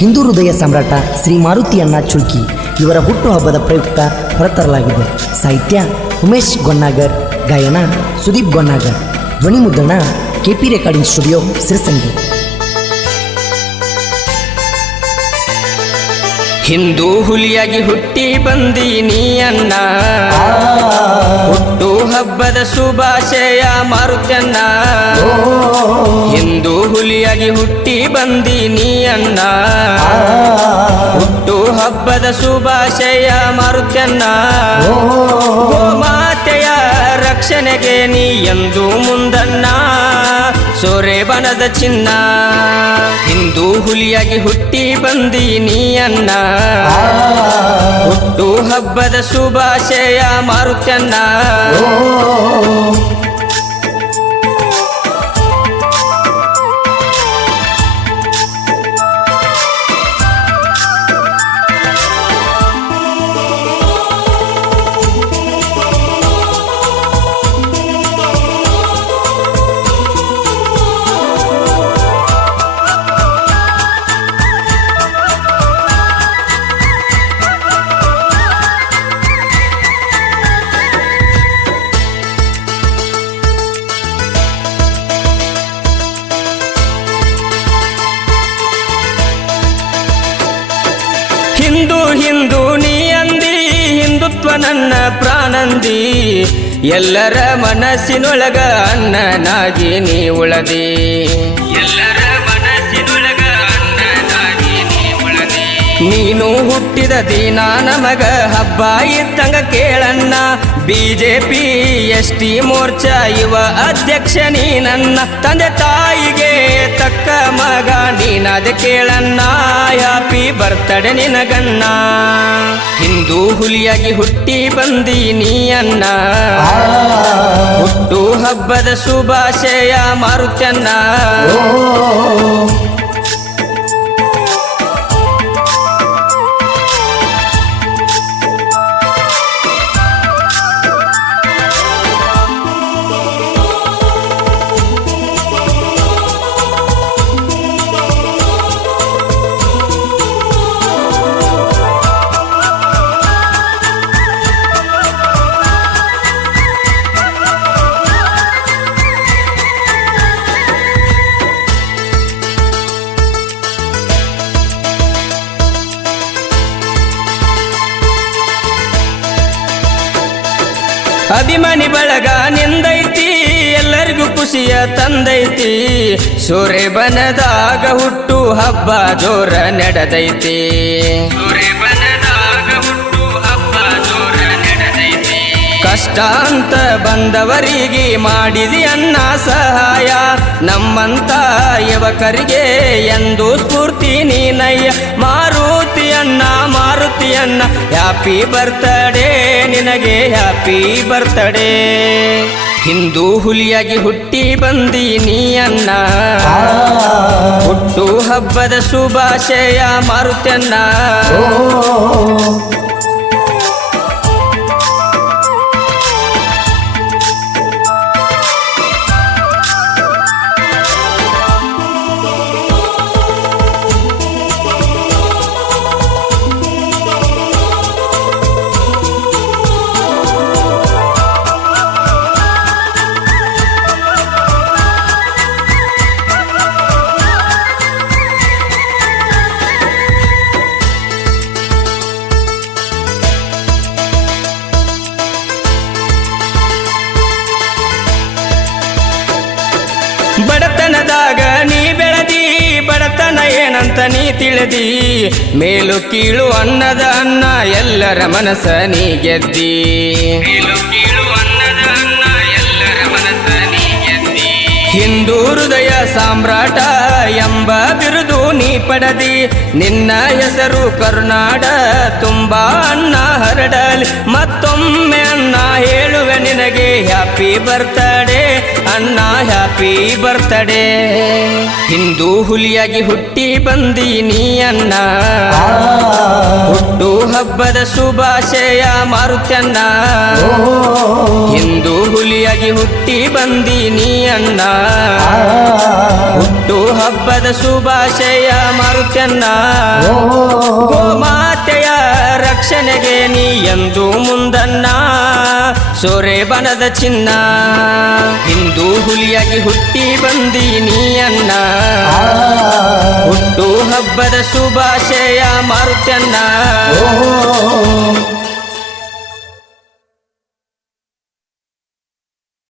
ಹಿಂದೂ ಹೃದಯ ಸಾಮ್ರಾಟ ಶ್ರೀ ಮಾರುತಿ ಅಣ್ಣ ಚುಳ್ಕಿ ಇವರ ಹುಟ್ಟುಹಬ್ಬದ ಪ್ರಯುಕ್ತ ಹೊರತರಲಾಗಿದೆ. ಸಾಹಿತ್ಯ ಉಮೇಶ್ ಗೊನ್ನಾಗರ್, ಗಾಯನ ಸುದೀಪ್ ಗೊನ್ನಾಗರ್, ಧ್ವನಿ ಮುದ್ರಣ KP recording studio Sirasangi. Hindu ಹುಲಿಯಾಗಿ ಹುಟ್ಟಿ ಬಂದೀನಿ ಅಣ್ಣ, ಹುಟ್ಟು ಹಬ್ಬದ ಶುಭಾಶಯ ಮಾರುತ್ಯಣ್ಣ. ಹಿಂದೂ ಹುಲಿಯಾಗಿ ಹುಟ್ಟಿ ಬಂದೀನಿ ಅಣ್ಣ, ಹುಟ್ಟು ಹಬ್ಬದ ಶುಭಾಶಯ ಮಾರುತ್ಯಣ್ಣ. ಗೋಮಾತೆಯ ರಕ್ಷಣೆಗೆ ನೀ ಎಂದು ಮುಂದಣ್ಣ, ಸೋರೆ ಬನದ ಚಿನ್ನ. ಹಿಂದೂ ಹುಲಿಯಾಗಿ ಹುಟ್ಟಿ ಬಂದೀನಿ ಅಣ್ಣ, ಹುಟ್ಟು ಹಬ್ಬದ ಶುಭಾಶಯ ಮಾರುತ್ಯಣ್ಣ. ಹಿಂದೂ ಹಿಂದೂ ನೀ ಅಂದಿ, ಹಿಂದುತ್ವ ನನ್ನ ಪ್ರಾಣಂದಿ. ಎಲ್ಲರ ಮನಸ್ಸಿನೊಳಗ ಅಣ್ಣನಾಗಿ ನೀ ಉಳದಿ, ಎಲ್ಲರ ಮನಸ್ಸಿನೊಳಗ ಅಣ್ಣನಾಗಿ ನೀ ಉಳದಿ. ನೀನು ಹುಟ್ಟಿದ ದಿನ ನಮಗ ಹಬ್ಬ ಇದ್ದಂಗ ಕೇಳಣ್ಣ. ಬಿಜೆಪಿ ST ಮೋರ್ಚಾ ಯುವ ಅಧ್ಯಕ್ಷ ನೀ ನನ್ನ. ತಂದೆ ತಾಯಿಗೆ ತಕ್ಕ ಮಗ ನೀನಾದ ಕೇಳಣ್ಣ, ಹ್ಯಾಪಿ ಬರ್ತಡೆ ನಿನಗಣ್ಣ. ಹಿಂದೂ ಹುಲಿಯಾಗಿ ಹುಟ್ಟಿ ಬಂದೀನಿ ಅಣ್ಣ, ಹುಟ್ಟು ಹಬ್ಬದ ಶುಭಾಶಯ ಮಾರುತ್ಯಣ್ಣ. ಅಭಿಮಾನಿ ಬಳಗ ನಿಂದೈತಿ, ಎಲ್ಲರಿಗೂ ಖುಷಿಯ ತಂದೈತಿ. ಸೂರೆ ಬನದಾಗ ಹುಟ್ಟು ಹಬ್ಬ ಜೋರ ನಡೆದೈತಿ, ಸೂರೆ ಬನದಾಗ ಹುಟ್ಟು ಹಬ್ಬ ಜೋರ ನಡೆದೈತಿ. ಕಷ್ಟ ಅಂತ ಬಂದವರಿಗೆ ಮಾಡಿದಿ ಅಣ್ಣ ಸಹಾಯ, ನಮ್ಮಂತ ಯುವಕರಿಗೆ ಎಂದು ಸ್ಫೂರ್ತಿ ನೀನಯ್ಯ. ಮಾರುತಿ ಅಣ್ಣ ಮಾರುತಿ ಅಣ್ಣ, ಹ್ಯಾಪಿ ಬರ್ತಡೇ ನಿನಗೆ, ಹ್ಯಾಪಿ ಬರ್ತಡೇ. ಹಿಂದೂ ಹುಲಿಯಾಗಿ ಹುಟ್ಟಿ ಬಂದೀನಿ ಅಣ್ಣ, ಹುಟ್ಟು ಹಬ್ಬದ ಶುಭಾಶಯ ಮಾರುತ್ಯಣ್ಣ. ಬಡತನದಾಗ ನೀ ಬೆಳೆದಿ, ಬಡತನ ಏನಂತ ನೀ ತಿಳಿದಿ. ಮೇಲು ಕೀಳು ಅನ್ನದ ಅನ್ನ, ಎಲ್ಲರ ಮನಸ್ಸ ನೀ ಗೆದ್ದಿ. ಮೇಲು ಕೀಳು ಅನ್ನದ ಅನ್ನ, ಎಲ್ಲರ ಮನಸ್ಸ ನೀ ಗೆದ್ದಿ. ಹಿಂದೂ ಹೃದಯ ಸಾಮ್ರಾಟ ಎಂಬ ಬಿರುದು ನೀ ಪಡೆದಿ. ನಿನ್ನ ಹೆಸರು ಕರುನಾಡ ತುಂಬಾ ಅಣ್ಣ ಹರಡಲಿ. ಮತ್ತೊಮ್ಮೆ ಅಣ್ಣ ಹೇಳುವೆ ನಿನಗೆ, ಹ್ಯಾಪಿ ಬರ್ತಡೇ ಅಣ್ಣ, ಹ್ಯಾಪಿ ಬರ್ತಡೇ. ಹಿಂದೂ ಹುಲಿಯಾಗಿ ಹುಟ್ಟಿ ಬಂದೀನಿ ಅಣ್ಣ, ಹುಟ್ಟು ಹಬ್ಬದ ಶುಭಾಶಯ ಮಾರುತ್ಯಣ್ಣ. ಹಿಂದೂ ಹುಲಿಯಾಗಿ ಹುಟ್ಟಿ ಬಂದೀನಿ ಅಣ್ಣ, ಹುಟ್ಟು ಹಬ್ಬದ ಶುಭಾಶಯ ಮಾರುತ್ಯನ್ನ ಗೋಮಾತೆಯ ರಕ್ಷಣೆಗೆ ನೀ ಎಂದು ಮುಂದನ್ನ ಸೊರೆ ಬನದ ಚಿನ್ನ ಹಿಂದೂ ಹುಲಿಯಾಗಿ ಹುಟ್ಟಿ ಬಂದಿ ನೀ ಅನ್ನ ಹುಟ್ಟು ಹಬ್ಬದ ಶುಭಾಶಯ ಮಾರುತ್ಯನ್ನ